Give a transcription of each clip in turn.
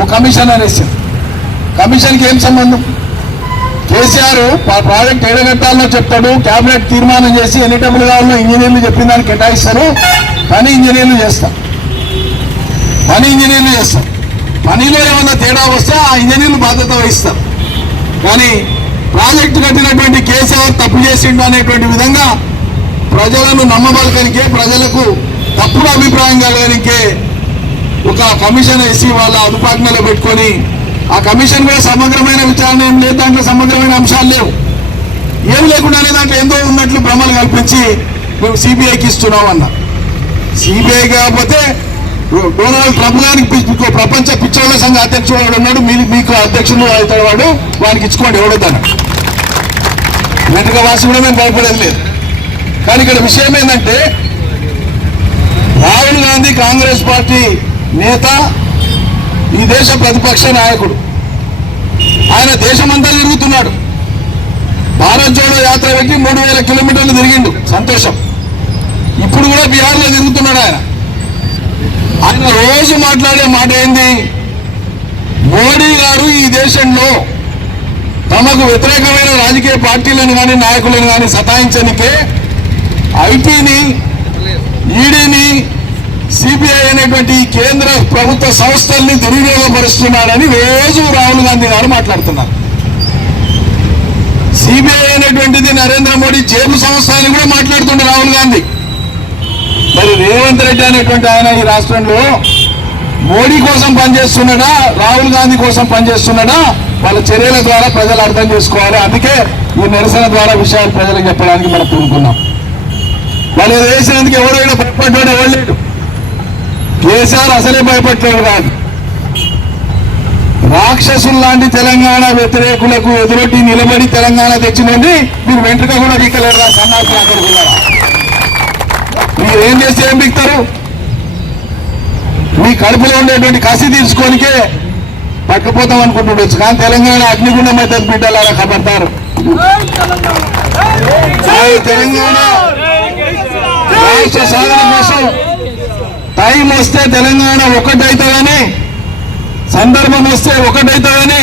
ఓ commission అనేసి. కమిషన్కి ఏం సంబంధం? కేసీఆర్ ప్రాజెక్ట్ ఏడగట్టాలో చెప్తాడు. కేబినెట్ తీర్మానం చేసి ఎన్ని టైంలు కావాలో ఇంజనీర్లు చెప్పిన దానికి కేటాయిస్తారు. పని ఇంజనీర్లు చేస్తారు. పని ఇంజనీర్లు చేస్తారు. పనిలో ఏమన్నా తేడా వస్తే ఆ ఇంజనీర్లు బాధ్యత వహిస్తారు. కానీ ప్రాజెక్టు కట్టినటువంటి కేసీఆర్ తప్పు చేసిండు అనేటువంటి విధంగా ప్రజలను నమ్మబలకనికే ప్రజలకు తప్పుడు అభిప్రాయం కలగనికే ఒక కమిషన్ వేసి వాళ్ళ అదుపాజ్ఞలో పెట్టుకొని ఆ కమిషన్ మీద సమగ్రమైన విచారణ ఏం లేదు. దాంట్లో సమగ్రమైన అంశాలు లేవు. ఏం లేకుండానే దాంట్లో ఏందో ఉన్నట్లు భ్రమలు కల్పించి మేము సిబిఐకి ఇస్తున్నాం అన్న. సిబిఐ కాకపోతే డొనాల్డ్ ట్రంప్ గారికి ప్రపంచ పిచ్చోళ్ళ సంఘ అధ్యక్షుడు వాడు ఉన్నాడు మీ మీకు అధ్యక్షుడు అవుతాడు వాడు వానికి ఇచ్చుకోండి ఎవడొద్దాను వెంటక వాసి కూడా మేము భయపడేది లేదు. కానీ ఇక్కడ విషయం ఏంటంటే రాహుల్ గాంధీ కాంగ్రెస్ పార్టీ నేత ఈ దేశ ప్రతిపక్ష నాయకుడు. ఆయన దేశమంతా తిరుగుతున్నాడు. భారత్ జోడో యాత్ర పెట్టి మూడు వేల కిలోమీటర్లు తిరిగిండు. సంతోషం. ఇప్పుడు కూడా బీహార్లో తిరుగుతున్నాడు ఆయన. ఆయన రోజు మాట్లాడే మాట ఏంది? మోడీ గారు ఈ దేశంలో తమకు వ్యతిరేకమైన రాజకీయ పార్టీలను కానీ నాయకులను కానీ సతాయించనికే ఐటీని ఈడీని సిబిఐ అనేటువంటి కేంద్ర ప్రభుత్వ సంస్థల్ని దుర్వినియోగపరుస్తున్నాడని రోజు రాహుల్ గాంధీ గారు మాట్లాడుతున్నారు. సిబిఐ అనేటువంటిది నరేంద్ర మోడీ జేబు సంస్థ అని కూడా మాట్లాడుతుండే రాహుల్ గాంధీ. మరి రేవంత్ రెడ్డి అనేటువంటి ఆయన ఈ రాష్ట్రంలో మోడీ కోసం పనిచేస్తున్నాడా రాహుల్ గాంధీ కోసం పనిచేస్తున్నాడా వాళ్ళ చర్యల ద్వారా ప్రజలు అర్థం చేసుకోవాలి. అందుకే ఈ నిరసన ద్వారా విషయాలు ప్రజలకు చెప్పడానికి మనం పూనుకున్నాం. వాళ్ళు వేసినందుకు ఎవరైనా భయపడ్డాడు ఎవరు లేడు కేసీఆర్ అసలే భయపడ్డాడు కాదు. రాక్షసులు లాంటి తెలంగాణ వ్యతిరేకులకు ఎదురొట్టి నిలబడి తెలంగాణ తెచ్చినండి మీరు వెంట్రుక కూడా వీకలేరు రా సన్నాసి మీరు ఏం చేస్తే ఏం బిక్తారు మీ కడుపులో ఉండేటువంటి కసి తీర్చుకోనికే పట్టుకుపోతాం అనుకుంటుండొచ్చు. కానీ తెలంగాణ అగ్నిగుండం అయితే బిడ్డలారా జై తెలంగాణ. రాష్ట్ర సాధన కోసం టైం వస్తే తెలంగాణ ఒకటైతుందని సందర్భం వస్తే ఒకటైతుందని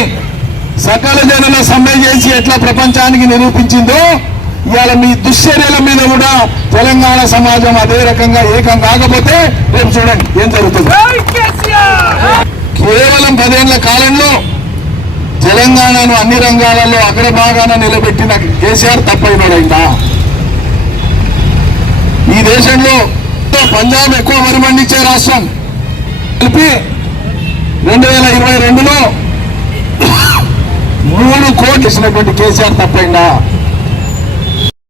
సకల జనుల సమ్మె చేసి ఎట్లా ప్రపంచానికి నిరూపించిందో ఇవాళ మీ దుశ్చర్యల మీద కూడా తెలంగాణ సమాజం అదే రకంగా ఏకం కాకపోతే రేపు చూడండి ఏం జరుగుతుంది. కేవలం పదేళ్ళ కాలంలో తెలంగాణను అన్ని రంగాలలో అగ్రభాగాన నిలబెట్టిన కేసీఆర్ తప్పైనడైందా? ఈ దేశంలో పంజాబ్ ఎక్కువ వరి పండించే రాష్ట్రం. కలిపి రెండు వేల ఇరవై రెండులో మూడు కోట్లు ఇచ్చినటువంటి కేసీఆర్ తప్పైందా